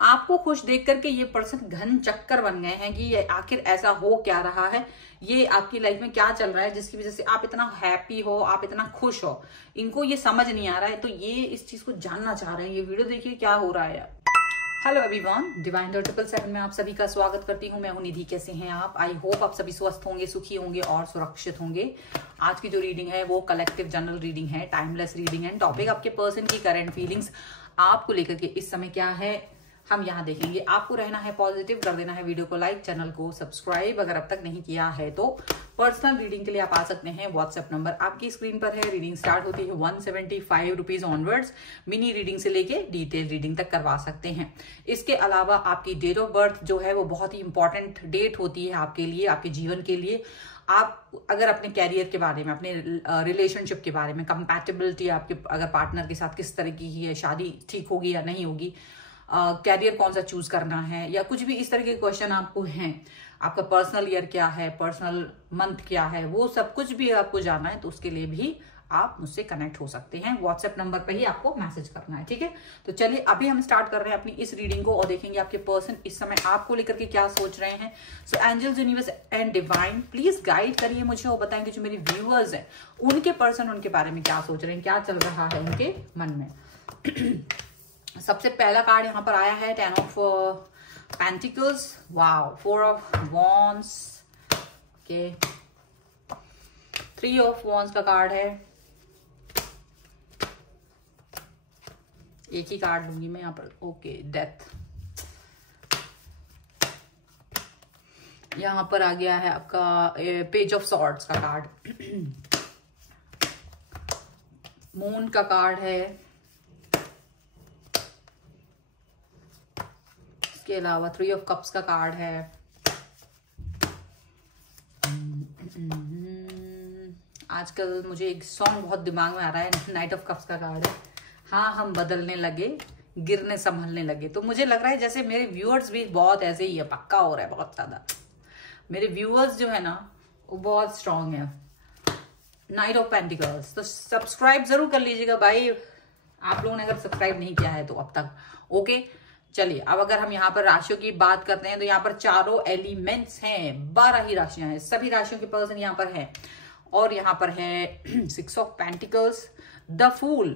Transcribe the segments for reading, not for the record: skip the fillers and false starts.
आपको खुश देख करके ये पर्सन घन चक्कर बन गए हैं कि ये आखिर ऐसा हो क्या रहा है, ये आपकी लाइफ में क्या चल रहा है जिसकी वजह से आप इतना हैप्पी हो, आप इतना खुश हो। इनको ये समझ नहीं आ रहा है, तो ये इस चीज को जानना चाह रहे हैं। ये वीडियो देखिए क्या हो रहा है यार। हेलो एवरीवन, डिवाइन 777 में आप सभी का स्वागत करती हूँ। मैं हूं निधि। कैसे हैं आप? आई होप आप सभी स्वस्थ होंगे, सुखी होंगे और सुरक्षित होंगे। आज की जो रीडिंग है वो कलेक्टिव जनरल रीडिंग है, टाइमलेस रीडिंग है। टॉपिक आपके पर्सन की करंट फीलिंग्स आपको लेकर के इस समय क्या है हम यहाँ देखेंगे। आपको रहना है पॉजिटिव, कर देना है वीडियो को लाइक, चैनल को सब्सक्राइब अगर अब तक नहीं किया है तो। पर्सनल रीडिंग के लिए आप आ सकते हैं, व्हाट्सएप नंबर आपकी स्क्रीन पर है। रीडिंग स्टार्ट होती है 175 रुपीज ऑनवर्ड्स। मिनी रीडिंग से लेके डिटेल रीडिंग तक करवा सकते हैं। इसके अलावा आपकी डेट ऑफ बर्थ जो है वो बहुत ही इंपॉर्टेंट डेट होती है आपके लिए, आपके जीवन के लिए। आप अगर अपने कैरियर के बारे में, अपने रिलेशनशिप के बारे में, कंपैटिबिलिटी आपके अगर पार्टनर के साथ किस तरह की है, शादी ठीक होगी या नहीं होगी, कैरियर कौन सा चूज करना है, या कुछ भी इस तरह के क्वेश्चन आपको हैं, आपका पर्सनल ईयर क्या है, पर्सनल मंथ क्या है, वो सब कुछ भी आपको जानना है तो उसके लिए भी आप मुझसे कनेक्ट हो सकते हैं। व्हाट्सएप नंबर पे ही आपको मैसेज करना है, ठीक है। तो चलिए अभी हम स्टार्ट कर रहे हैं अपनी इस रीडिंग को और देखेंगे आपके पर्सन इस समय आपको लेकर के क्या सोच रहे हैं। So angels, universe and divine please guide करिए मुझे और बताएंगे जो मेरे व्यूअर्स हैं उनके पर्सन उनके बारे में क्या सोच रहे हैं, क्या चल रहा है उनके मन में। सबसे पहला कार्ड यहाँ पर आया है 10 of pentacles, wow, 4 of wands, okay, 3 of wands का कार्ड है। एक ही कार्ड लूंगी मैं यहाँ पर, ओके, डेथ। यहाँ पर आ गया है आपका पेज ऑफ सॉर्ड्स का कार्ड, मून का कार्ड है, इसके अलावा 3 ऑफ कप्स का कार्ड है। आजकल मुझे एक सॉन्ग बहुत दिमाग में आ रहा है, नाइट ऑफ कप्स का कार्ड है। हाँ, हम बदलने लगे, गिरने संभलने लगे। तो मुझे लग रहा है जैसे मेरे व्यूअर्स भी बहुत ऐसे ही है, पक्का हो रहा है बहुत ज्यादा। मेरे व्यूअर्स जो है ना वो बहुत स्ट्रांग है। नाइट ऑफ पेंटिकल्स, तो सब्सक्राइब जरूर कर लीजिएगा भाई, आप लोगों ने अगर सब्सक्राइब नहीं किया है तो अब तक, ओके। चलिए अब अगर हम यहाँ पर राशियों की बात करते हैं तो यहाँ पर चारों एलिमेंट्स हैं, 12 ही राशियां हैं, सभी राशियों के पर्सन यहाँ पर हैं। और यहाँ पर है 6 of pentacles, the fool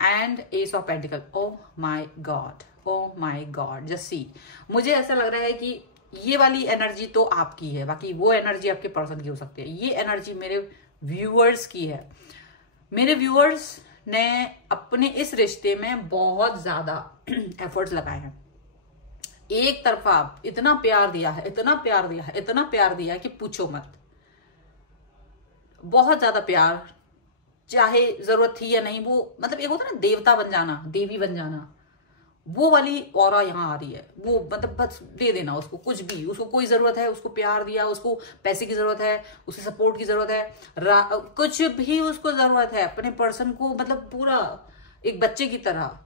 and ace of pentacle. Oh my God, oh my God, just see. मुझे ऐसा लग रहा है कि ये वाली एनर्जी तो आपकी है, बाकी वो एनर्जी आपके पर्सन की हो सकती है। ये एनर्जी मेरे व्यूअर्स की है। मेरे व्यूअर्स ने अपने इस रिश्ते में बहुत ज्यादा एफर्ट्स लगाए हैं। एक तरफा इतना प्यार दिया है, इतना प्यार दिया है, इतना प्यार दिया है कि पूछो मत। बहुत ज्यादा प्यार, चाहे जरूरत थी या नहीं, वो मतलब एक होता है ना देवता बन जाना, देवी बन जाना, वो वाली ऑरा यहाँ आ रही है। वो मतलब बस दे देना उसको कुछ भी, उसको कोई जरूरत है, उसको प्यार दिया, उसको पैसे की जरूरत है, उसकी सपोर्ट की जरूरत है, कुछ भी उसको जरूरत है अपने पर्सन को, मतलब पूरा एक बच्चे की तरह,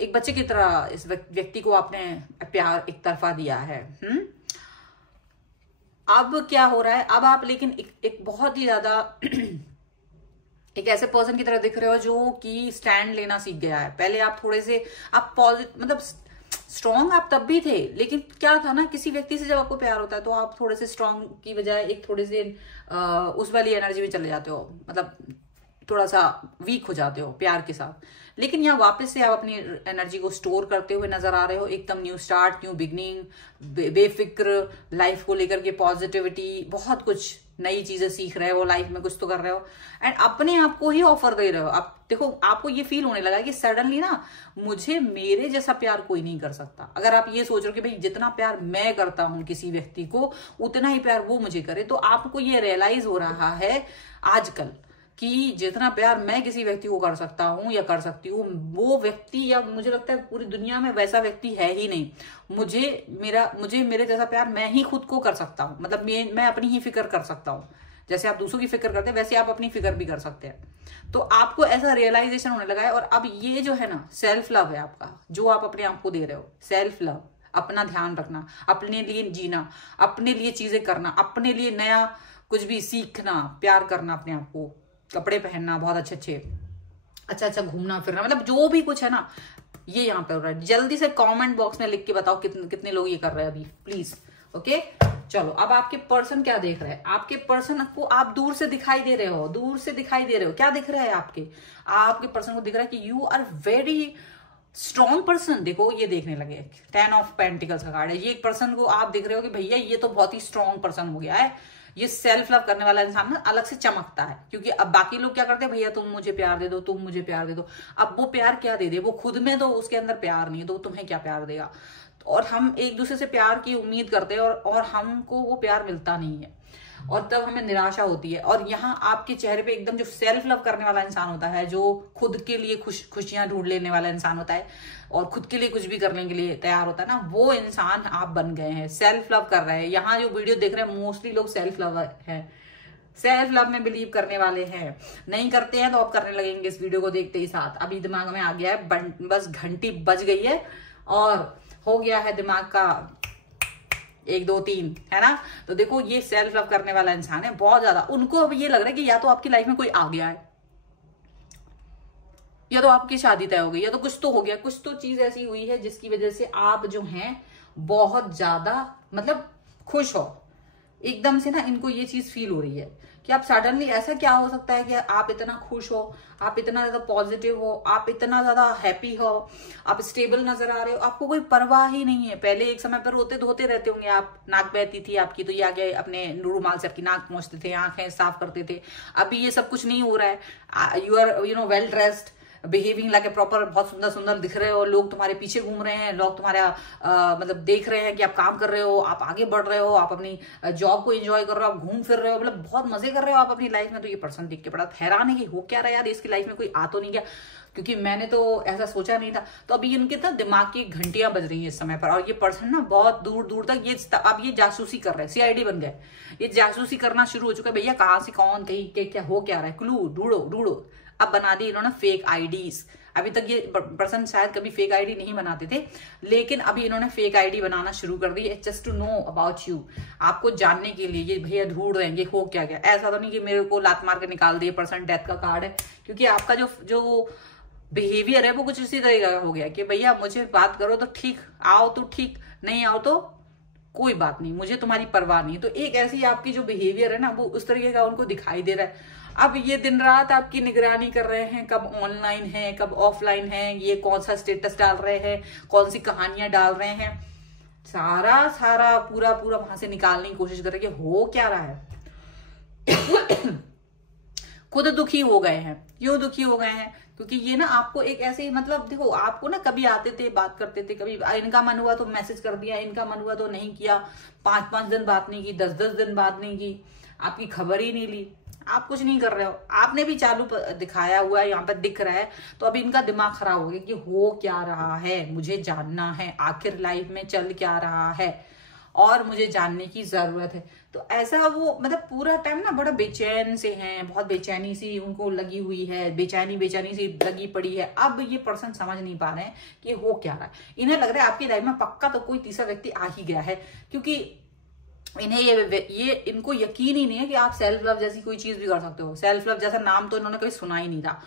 एक बच्चे की तरह इस व्यक्ति को आपने प्यार एक तरफा दिया है। अब क्या हो रहा है, अब आप लेकिन एक बहुत ही ज्यादा एक ऐसे पर्सन की तरह दिख रहे हो जो कि स्टैंड लेना सीख गया है। पहले आप थोड़े से आप मतलब स्ट्रॉन्ग आप तब भी थे, लेकिन क्या था ना, किसी व्यक्ति से जब आपको प्यार होता है तो आप थोड़े से स्ट्रॉन्ग की बजाय एक थोड़े से उस वाली एनर्जी में चले जाते हो, मतलब थोड़ा सा वीक हो जाते हो प्यार के साथ। लेकिन यहाँ वापस से आप अपनी एनर्जी को स्टोर करते हुए नजर आ रहे हो, एकदम न्यू स्टार्ट, न्यू बिगनिंग, बेफिक्र, लाइफ को लेकर के पॉजिटिविटी, बहुत कुछ नई चीजें सीख रहे हो, लाइफ में कुछ तो कर रहे हो एंड अपने आप को ही ऑफर दे रहे हो। आप देखो, आपको ये फील होने लगा कि सडनली ना मुझे मेरे जैसा प्यार कोई नहीं कर सकता। अगर आप ये सोच रहे हो कि भाई जितना प्यार मैं करता हूं किसी व्यक्ति को उतना ही प्यार वो मुझे करे, तो आपको ये रियलाइज हो रहा है आजकल कि जितना प्यार मैं किसी व्यक्ति को कर सकता हूं या कर सकती हूँ, वो व्यक्ति, या मुझे लगता है पूरी दुनिया में वैसा व्यक्ति है ही नहीं। मुझे मेरे जैसा प्यार मैं ही खुद को कर सकता हूँ, मतलब मैं अपनी ही फिक्र कर सकता हूँ। जैसे आप दूसरों की फिक्र करते हैं वैसे आप अपनी फिक्र भी कर सकते हैं। तो आपको ऐसा रियलाइजेशन होने लगा है। और अब ये जो है ना सेल्फ लव है आपका, जो आप अपने आप को दे रहे हो, सेल्फ लव, अपना ध्यान रखना, अपने लिए जीना, अपने लिए चीजें करना, अपने लिए नया कुछ भी सीखना, प्यार करना अपने आप को, कपड़े पहनना बहुत अच्छे अच्छा घूमना फिरना, मतलब जो भी कुछ है ना, ये यहाँ पे हो रहा है। जल्दी से कमेंट बॉक्स में लिख के बताओ कितने लोग ये कर रहे हैं अभी, प्लीज। ओके, चलो अब आपके पर्सन क्या देख रहे हैं। आपके पर्सन को आप दूर से दिखाई दे रहे हो, दूर से दिखाई दे रहे हो। क्या दिख रहा है आपके पर्सन को दिख रहा है कि you are very strong person. देखो ये देखने लगे 10 ऑफ पेंटिकल्स का कार्ड है। ये एक पर्सन को आप देख रहे हो कि भैया ये तो बहुत ही स्ट्रॉन्ग पर्सन हो गया है, ये सेल्फ लव करने वाला इंसान ना अलग से चमकता है। क्योंकि अब बाकी लोग क्या करते हैं, भैया तुम मुझे प्यार दे दो, तुम मुझे प्यार दे दो। अब वो प्यार क्या दे दे, वो खुद में तो उसके अंदर प्यार नहीं है, तो तुम्हें क्या प्यार देगा। और हम एक दूसरे से प्यार की उम्मीद करते हैं और हमको वो प्यार मिलता नहीं है, और तब हमें निराशा होती है। और यहाँ आपके चेहरे पे एकदम जो सेल्फ लव करने वाला इंसान होता है, जो खुद के लिए खुशियां ढूंढ लेने वाला इंसान होता है और खुद के लिए कुछ भी करने के लिए तैयार होता है ना, वो इंसान आप बन गए हैं। सेल्फ लव कर रहे हैं। यहाँ जो वीडियो देख रहे हैं मोस्टली लोग सेल्फ लव है, सेल्फ लव में बिलीव करने वाले हैं। नहीं करते हैं तो आप करने लगेंगे इस वीडियो को देखते ही साथ। अभी दिमाग में आ गया है, बस घंटी बज गई है और हो गया है दिमाग का 1 2 3, है ना। तो देखो ये सेल्फ लव करने वाला इंसान है बहुत ज्यादा। उनको अब ये लग रहा है कि या तो आपकी लाइफ में कोई आ गया है, या तो आपकी शादी तय हो गई, या तो कुछ तो हो गया, कुछ तो चीज ऐसी हुई है जिसकी वजह से आप जो हैं बहुत ज्यादा मतलब खुश हो। एकदम से ना इनको ये चीज फील हो रही है कि आप सडनली, ऐसा क्या हो सकता है कि आप इतना खुश हो, आप इतना ज्यादा पॉजिटिव हो, आप इतना ज्यादा हैप्पी हो, आप स्टेबल नजर आ रहे हो, आपको कोई परवाह ही नहीं है। पहले एक समय पर रोते धोते रहते होंगे आप, नाक बहती थी आपकी तो ये आगे अपने रुमाल से आपकी नाक पोंछते थे, आंखें साफ करते थे। अभी ये सब कुछ नहीं हो रहा है। You are well dressed, behaving like a proper, बहुत सुंदर सुंदर दिख रहे हो, लोग तुम्हारे पीछे घूम रहे हैं, लोग तुम्हारा मतलब देख रहे हैं कि आप काम कर रहे हो, आप आगे बढ़ रहे हो, आप अपनी जॉब को एंजॉय कर रहे हो, आप घूम फिर रहे हो, मतलब बहुत मजे कर रहे हो आप अपनी लाइफ में। तो ये पर्सन देख के बड़ा हैरान है कि हो क्या रहा है यार, इसकी लाइफ में कोई आ तो नहीं गया, क्योंकि मैंने तो ऐसा सोचा नहीं था। तो अभी इनके ना दिमाग की घंटियां बज रही है इस समय पर, और ये पर्सन ना बहुत दूर दूर तक ये अब ये जासूसी कर रहे हैं, सीआईडी बन गए, ये जासूसी करना शुरू हो चुका है। भैया कहाँ से कौन कहीं क्या हो क्या रहा है, क्लू ढूंढो ढूंढो। अब बना दी इन्होंने फेक आईडीज। अभी तक ये पर्सन शायद कभी फेक आईडी नहीं बनाते थे, लेकिन अभी इन्होंने फेक आईडी बनाना शुरू कर दी है, just to know about you, आपको जानने के लिए। ये भैया ढूंढ रहे हैं ये हो क्या गया। ऐसा तो नहीं कि मेरे को लात मार के निकाल दिए, पर्सन डेथ का कार्ड है, क्योंकि आपका जो बिहेवियर है वो कुछ इसी तरह का हो गया कि भैया मुझे बात करो तो ठीक, आओ तो ठीक, नहीं आओ तो कोई बात नहीं, मुझे तुम्हारी परवाह नहीं। तो एक ऐसी आपकी जो बिहेवियर है ना वो उस तरीके का उनको दिखाई दे रहा है। अब ये दिन रात आपकी निगरानी कर रहे हैं, कब ऑनलाइन है कब ऑफलाइन है, ये कौन सा स्टेटस डाल रहे हैं, कौन सी कहानियां डाल रहे हैं, सारा पूरा वहां से निकालने की कोशिश कर रहे हैं कि हो क्या रहा है। खुद दुखी हो गए हैं। क्यों दुखी हो गए हैं? क्योंकि ये ना आपको एक ऐसे ही, मतलब देखो आपको ना कभी आते थे बात करते थे, कभी इनका मन हुआ तो मैसेज कर दिया, इनका मन हुआ तो नहीं किया, 5-5 दिन बात नहीं की, 10-10 दिन बात नहीं की, आपकी खबर ही नहीं ली, आप कुछ नहीं कर रहे हो। आपने भी चालू दिखाया हुआ है, यहाँ पर दिख रहा है। तो अब इनका दिमाग खराब हो गया कि हो क्या रहा है, मुझे जानना है आखिर लाइफ में चल क्या रहा है और मुझे जानने की जरूरत है। तो ऐसा वो मतलब पूरा टाइम ना बड़ा बेचैन से हैं, बहुत बेचैनी सी उनको लगी हुई है, बेचैनी सी लगी पड़ी है। अब ये पर्सन समझ नहीं पा रहे हैं कि हो क्या रहा है। इन्हें लग रहा है आपकी लाइफ में पक्का तो कोई तीसरा व्यक्ति आ ही गया है, क्योंकि इन्हें ये इनको यकीन ही नहीं है कि आप सेल्फ लव जैसी कोई चीज भी कर सकते हो। सेल्फ लव जैसा नाम तो इन्होंने कभी सुना ही नहीं था।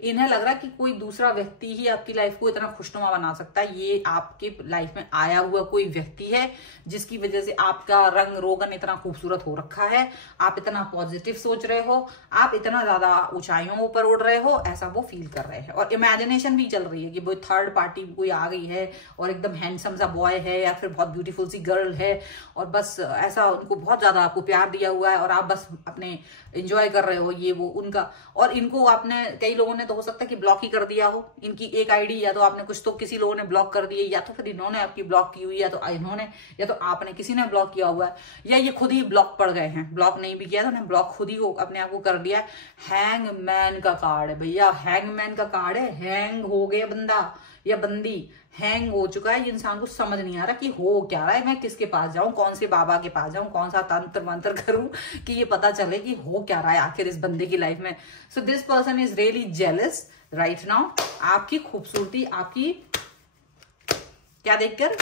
इन्हें लग रहा है कि कोई दूसरा व्यक्ति ही आपकी लाइफ को इतना खुशनुमा बना सकता है। ये आपके लाइफ में आया हुआ कोई व्यक्ति है जिसकी वजह से आपका रंग रोगन इतना खूबसूरत हो रखा है, आप इतना पॉजिटिव सोच रहे हो, आप इतना ज्यादा ऊंचाइयों ऊपर उड़ रहे हो, ऐसा वो फील कर रहे हैं। और इमेजिनेशन भी चल रही है कि वो थर्ड पार्टी कोई आ गई है और एकदम हैंडसम सा बॉय है या फिर बहुत ब्यूटीफुल सी गर्ल है, और बस ऐसा उनको बहुत ज्यादा आपको प्यार दिया हुआ है और आप बस अपने एंजॉय कर रहे हो ये वो उनका। और इनको आपने, कई लोगों ने तो हो सकता है कि ब्लॉक ही कर दिया हो इनकी एक आईडी, या तो आपने कुछ तो किसी लोगों ने ब्लॉक कर दिए, या तो फिर इन्होंने आपकी ब्लॉक की हुई, या तो इन्होंने, या तो आपने, किसी ने ब्लॉक किया हुआ है, या ये खुद ही ब्लॉक पड़ गए हैं। ब्लॉक नहीं भी किया तो उन्हें ब्लॉक खुद ही को अपने आप को कर दिया। हैंगमैन का कार्ड है भैया, हैंगमैन का कार्ड है। हैंग हो गया बंदा या बंदी, हैंग हो चुका है। ये इंसान को समझ नहीं आ रहा कि हो क्या रहा है, मैं किसके पास जाऊं, कौन से बाबा के पास जाऊं, कौन सा तंत्र मंत्र करूं कि ये पता चले कि हो क्या रहा है आखिर इस बंदे की लाइफ में। So this person is really jealous right now, आपकी खूबसूरती, आपकी क्या देखकर,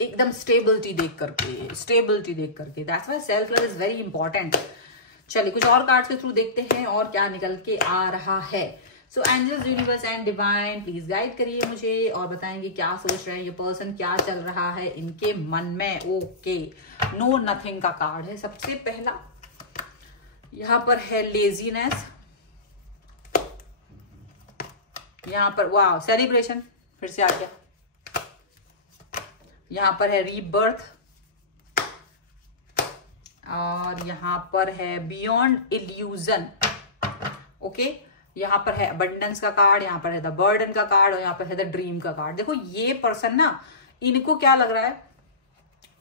एकदम स्टेबिलिटी देख करके। That's why self love is very important. चलिए कुछ और कार्ड्स के थ्रू देखते हैं और क्या निकल के आ रहा है। So angels, universe and divine please guide करिए मुझे और बताएंगे क्या सोच रहे हैं ये पर्सन, क्या चल रहा है इनके मन में। ओके, नो नथिंग का कार्ड है सबसे पहला। यहाँ पर है लेजीनेस, यहाँ पर वाह सेलिब्रेशन, फिर से आ गया। यहाँ पर है रीबर्थ और यहाँ पर है बियॉन्ड इल्यूजन। ओके, यहाँ पर है अबंडेंस का कार्ड, यहाँ पर है द बर्डन का कार्ड और यहाँ पर है द ड्रीम का कार्ड। देखो ये पर्सन ना, इनको क्या लग रहा है,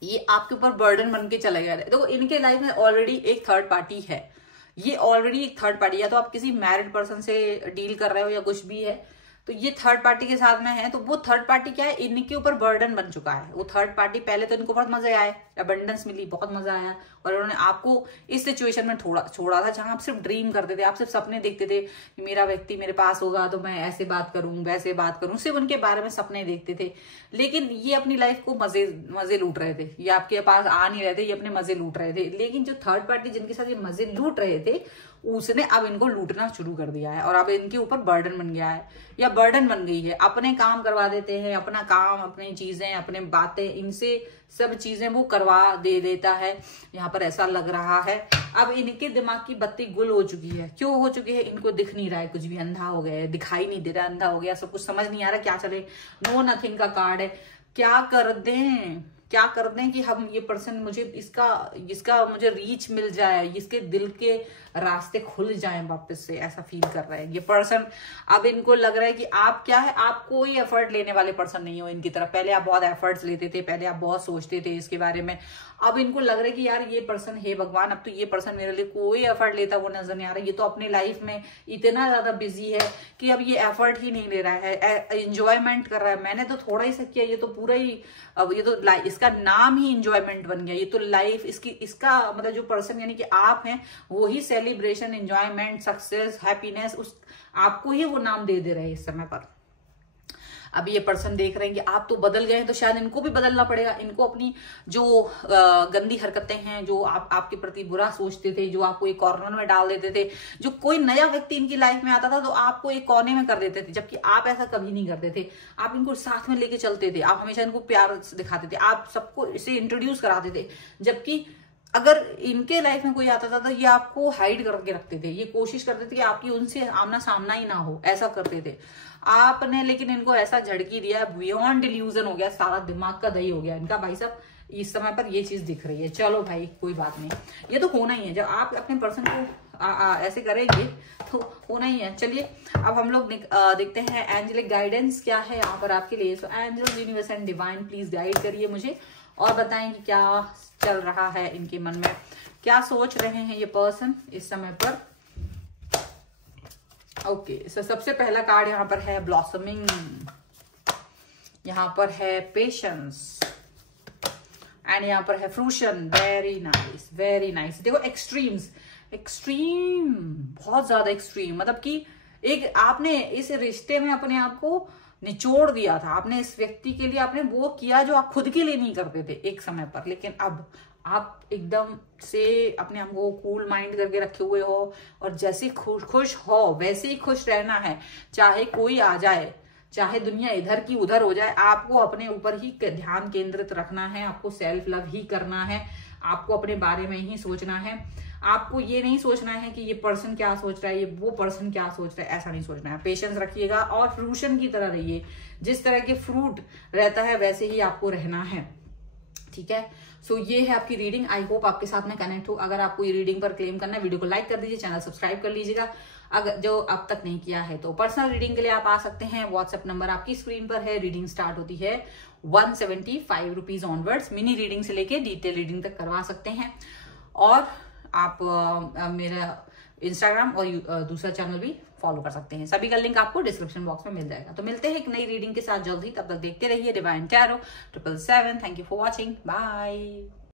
ये आपके ऊपर बर्डन बन के चला गया है। देखो इनके लाइफ में ऑलरेडी एक थर्ड पार्टी है, ये ऑलरेडी एक थर्ड पार्टी, या तो आप किसी मैरिड पर्सन से डील कर रहे हो या कुछ भी है, तो ये थर्ड पार्टी के साथ में है। तो वो थर्ड पार्टी क्या है, इनके ऊपर बर्डन बन चुका है। वो थर्ड पार्टी, पहले तो इनको बहुत मजे आए, अबंडेंस मिली, बहुत मजा आया, और उन्होंने आपको इस सिचुएशन में छोड़ा था जहां आप सिर्फ ड्रीम करते थे, आप सिर्फ सपने देखते थे कि मेरा व्यक्ति मेरे पास होगा तो मैं ऐसे बात करूं, वैसे बात करूं, सिर्फ उनके बारे में सपने देखते थे। लेकिन ये अपनी लाइफ को मजे लूट रहे थे, ये आपके पास आ नहीं रहे थे, ये अपने मजे लूट रहे थे। लेकिन जो थर्ड पार्टी जिनके साथ ये मजे लूट रहे थे, उसने अब इनको लूटना शुरू कर दिया है और अब इनके ऊपर बर्डन बन गया है या बर्डन बन गई है। अपने काम करवा देते हैं, अपना काम, अपनी चीजें, अपने बातें, इनसे सब चीजें वो करवा देता है। यहाँ पर ऐसा लग रहा है अब इनके दिमाग की बत्ती गुल हो चुकी है। क्यों हो चुकी है, इनको दिख नहीं रहा है कुछ भी, अंधा हो गया है, दिखाई नहीं दे रहा, अंधा हो गया, सब कुछ समझ नहीं आ रहा क्या चले। नो नथिंग का कार्ड है। क्या कर दें कि हम ये पर्सन मुझे इसका मुझे रीच मिल जाए, इसके दिल के रास्ते खुल जाएं वापस से, ऐसा फील कर रहा है ये पर्सन। अब इनको लग रहा है कि आप क्या है, आप कोई एफर्ट लेने वाले पर्सन नहीं हो इनकी तरफ। पहले आप बहुत एफर्ट्स लेते थे, पहले आप बहुत सोचते थे इसके बारे में। अब इनको लग रहा है कि यार ये पर्सन, हे भगवान, अब तो ये पर्सन मेरे लिए कोई एफर्ट लेता वो नजर नहीं आ रहा। ये तो अपनी लाइफ में इतना ज्यादा बिजी है कि अब ये एफर्ट ही नहीं ले रहा है, एंजॉयमेंट कर रहा है। मैंने तो थोड़ा ही सा किया, ये तो पूरा ही, अब ये तो इसका नाम ही एंजॉयमेंट बन गया। ये तो लाइफ इसका मतलब जो पर्सन यानी कि आप हैं, वो ही सेलिब्रेशन, एंजॉयमेंट, सक्सेस, हैप्पीनेस, उस आपको ही वो नाम दे रहे हैं इस समय पर। अब ये पर्सन देख रहे हैं कि आप तो बदल गए हैं, तो शायद इनको भी बदलना पड़ेगा। इनको अपनी जो गंदी हरकतें हैं, जो आपके प्रति बुरा सोचते थे, जो आपको एक कॉर्नर में डाल देते थे, जो कोई नया व्यक्ति इनकी लाइफ में आता था तो आपको एक कोने में कर देते थे, जबकि आप ऐसा कभी नहीं करते थे। आप इनको साथ में लेके चलते थे, आप हमेशा इनको प्यार दिखाते थे, आप सबको इसे इंट्रोड्यूस कराते थे। जबकि अगर इनके लाइफ में कोई आता था तो ये आपको हाइड करके रखते थे, ये कोशिश करते थे कि आपकी उनसे आमना सामना ही ना हो, ऐसा करते थे आपने। लेकिन इनको ऐसा झड़की दिया, बियॉन्ड इल्यूजन हो गया, सारा दिमाग का दही हो गया इनका। भाई साहब इस समय पर ये चीज दिख रही है। चलो भाई कोई बात नहीं, ये तो होना ही है। जब आप अपने पर्सन को ऐसे करेंगे तो होना ही है। चलिए अब हम लोग देखते हैं एंजेलिक गाइडेंस क्या है यहाँ पर आपके लिए। So angels, universe and divine please guide करिए मुझे और बताएं कि क्या चल रहा है इनके मन में, क्या सोच रहे हैं ये पर्सन इस समय पर। ओके, सो सबसे पहला कार्ड यहाँ पर है ब्लॉसमिंग, यहाँ पर है पेशेंस एंड यहाँ पर है fruition. Very nice, very nice. देखो एक्सट्रीम, बहुत ज्यादा एक्सट्रीम, मतलब कि एक आपने इस रिश्ते में अपने आप को निचोड़ दिया था। आपने इस व्यक्ति के लिए आपने वो किया जो आप खुद के लिए नहीं करते थे एक समय पर, लेकिन अब आप एकदम से अपने आप को कूल माइंड करके रखे हुए हो और जैसे खुश हो वैसे ही खुश रहना है। चाहे कोई आ जाए, चाहे दुनिया इधर की उधर हो जाए, आपको अपने ऊपर ही ध्यान केंद्रित रखना है, आपको सेल्फ लव ही करना है, आपको अपने बारे में ही सोचना है। आपको ये नहीं सोचना है कि ये पर्सन क्या सोच रहा है, ये वो पर्सन क्या सोच रहा है, ऐसा नहीं सोचना है। पेशेंस रखिएगा और फ्रूशन की तरह रहिए, जिस तरह के फ्रूट रहता है वैसे ही आपको रहना है, ठीक है। सो ये है आपकी रीडिंग। आई होप आपके साथ में कनेक्ट हो। अगर आपको ये रीडिंग पर क्लेम करना है, वीडियो को लाइक कर दीजिए, चैनल सब्सक्राइब कर लीजिएगा अगर जो अब तक नहीं किया है। तो पर्सनल रीडिंग के लिए आप आ सकते हैं, व्हाट्सएप नंबर आपकी स्क्रीन पर है। रीडिंग स्टार्ट होती है 175 रुपीज ऑनवर्ड्स। मिनी रीडिंग से लेके डिटेल रीडिंग तक करवा सकते हैं। और आप मेरा इंस्टाग्राम और दूसरा चैनल भी फॉलो कर सकते हैं। सभी का लिंक आपको डिस्क्रिप्शन बॉक्स में मिल जाएगा। तो मिलते हैं एक नई रीडिंग के साथ जल्द ही, तब तक देखते रहिए Divine Tarot 777। Thank you for watching, bye.